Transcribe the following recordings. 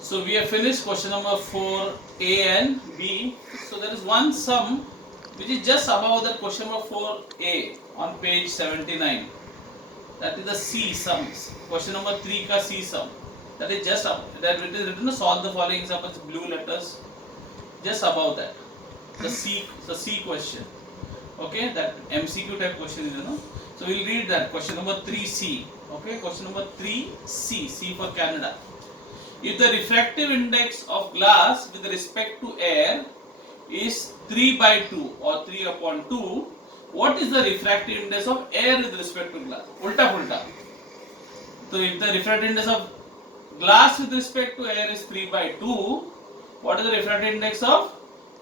So we have finished question number 4 A and B. So there is one sum which is just above the question number 4A on page 79. That is the C sum. Question number 3 ka C sum. That is just up. That it is written solve the following examples blue letters. Just above that. The C question. Okay, that MCQ type question is, you know. So we'll read that question number 3C. Okay, question number 3C. C for Canada. If the refractive index of glass with respect to air is 3 by 2 or 3 upon 2, what is the refractive index of air with respect to glass? Ulta pulta. So if the refractive index of glass with respect to air is 3 by 2, what is the refractive index of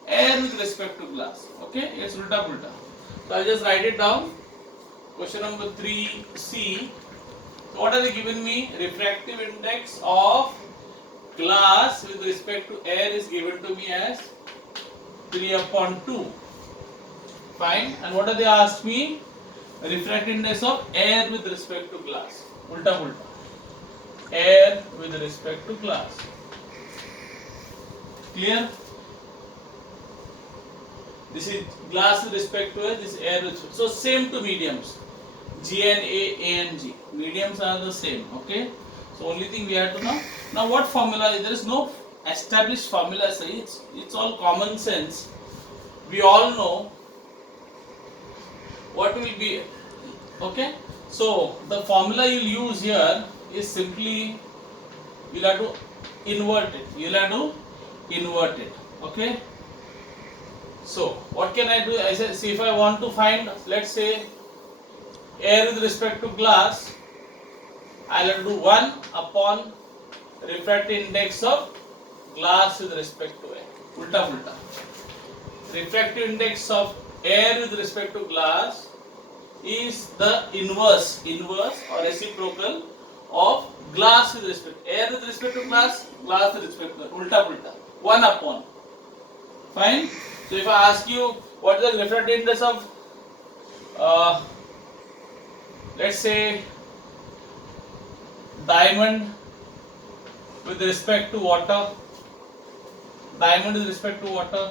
air with respect to glass? Okay, it's ulta pulta. So I'll just write it down. Question number 3C. So what are they given me? Refractive index of glass with respect to air is given to me as 3 upon 2. Fine. And what are they asked me? Refractive index of air with respect to glass. Ulta pulta. Air with respect to glass. Clear? This is glass with respect to air, this is air with respect. So same to mediums. G and A and G. Mediums are the same. Okay. So only thing we have to know. Now what formula is there? Is no established formula. So it's all common sense. We all know what will be. Okay. So the formula you'll use here is simply you'll have to invert it. You'll have to invert it. Okay. So what can I do? I say, see if I want to find, let's say, air with respect to glass, I'll have to do 1 upon refractive index of glass with respect to air. Ulta pulta. Refractive index of air with respect to glass is the inverse or reciprocal of glass with respect to air with respect to glass with respect to ulta pulta. 1 upon. Fine. So if I ask you what is the refractive index of let's say diamond with respect to water, diamond with respect to water,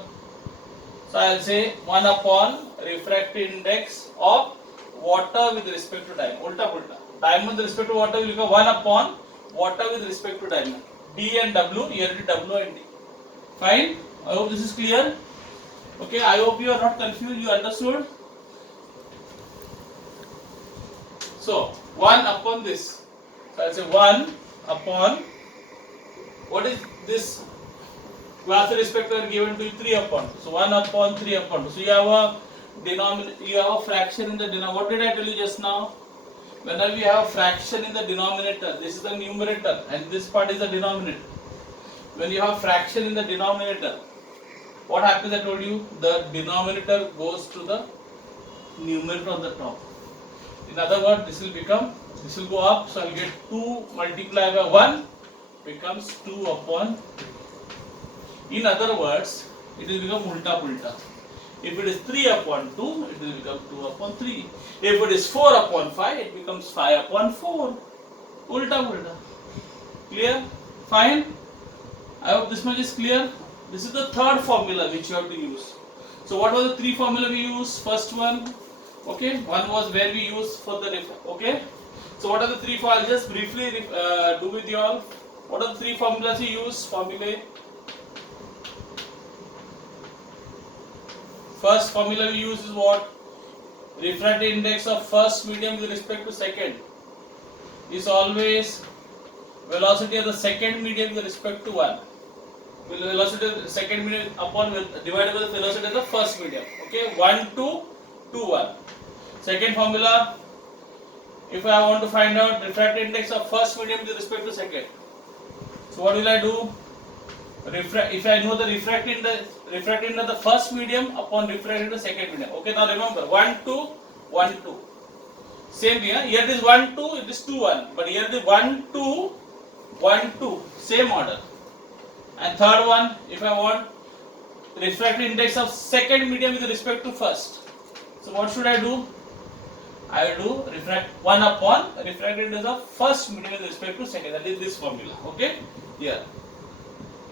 so I will say 1 upon refractive index of water with respect to diamond. Ulta pulta. Diamond with respect to water will become 1 upon water with respect to diamond. D and W, here it is W and D. Fine. I hope this is clear. Okay, I hope you are not confused, you understood. So 1 upon this. So I will say 1 upon, what is this? Glass with respect to air given to you 3 upon. So 1 upon 3 upon. So you have a denominator, you have a fraction in the denominator. What did I tell you just now? Whenever you have a fraction in the denominator, this is the numerator and this part is the denominator. When you have a fraction in the denominator, what happens? I told you the denominator goes to the numerator on the top. In other words, this will go up. So I will get 2 multiplied by 1 becomes 2 upon 3. In other words, it will become ulta pulta. If it is 3 upon 2, it will become 2 upon 3. If it is 4 upon 5, it becomes 5 upon 4. Ulta pulta. Clear? Fine? I hope this much is clear. This is the third formula which you have to use. So what were the 3 formula we used? First one, okay, one was where we use for the okay. So what are the 3? I'll just briefly do with you all. What are the 3 formulas we use? Formulae. First formula we use is what? Refractive index of first medium with respect to second is always velocity of the second medium with respect to 1. Velocity of the second medium upon divided by the velocity of the first medium. Okay, 1 to 2 1. Second formula, if I want to find out refractive index of first medium with respect to second, so what will I do? If I know the refractive index of the first medium upon refractive index of the second medium. Okay, now remember 1 2 1 2. Same here. Here it is 1 2, it is 2 1. But here it is 1 2 1 2. Same order. And third one, if I want refractive index of second medium with respect to first, so what should I do? I will do 1 upon refractive index of first medium with respect to second. That is this formula. Okay? Here.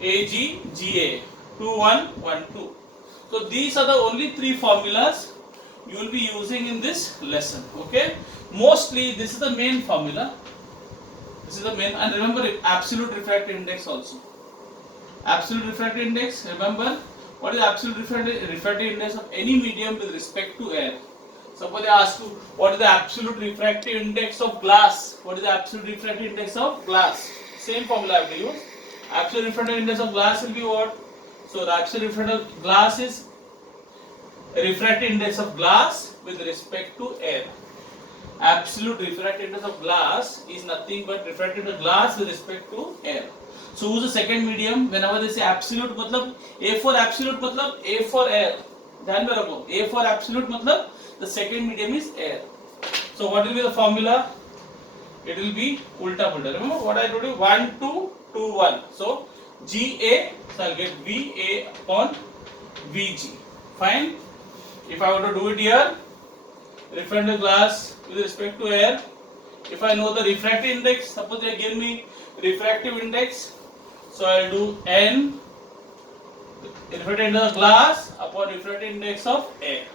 Ag, Ga, 2 1 1 2. So these are the only three formulas you will be using in this lesson. Okay, mostly this is the main formula. This is the main, and remember absolute refractive index also. Absolute refractive index, remember what is the absolute refractive index of any medium with respect to air. Suppose I ask you what is the absolute refractive index of glass. What is the absolute refractive index of glass? Same formula I have to use. Absolute refractive index of glass will be what? So the absolute refractive glass is refractive index of glass with respect to air. Absolute refractive index of glass is nothing but refractive index of glass with respect to air. So who's the second medium? Whenever they say absolute, मतलब A for absolute मतलब A for air. ध्यान में रखो, A for absolute मतलब the second medium is air. So what will be the formula? It will be ulta pulta. Remember what I told you? 1 2 2 1. So Ga, so I'll get Va upon Vg. Fine. If I want to do it here, refractive glass with respect to air. If I know the refractive index, suppose they give me refractive index, so I'll do N refractive index of glass upon refractive index of air.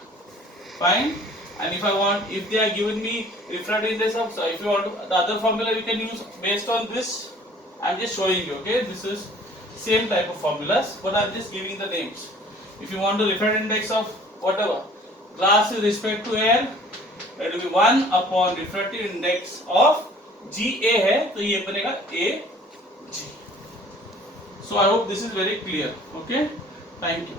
Fine. And if I want, if they are giving me refractive index of, so if you want the other formula you can use based on this. I'm just showing you. Okay, this is same type of formulas, but I'm just giving the names. If you want the refractive index of whatever glass with respect to air, it will be 1 upon refractive index of Ga है तो ये बनेगा Ag. So I hope this is very clear. Okay, thank you.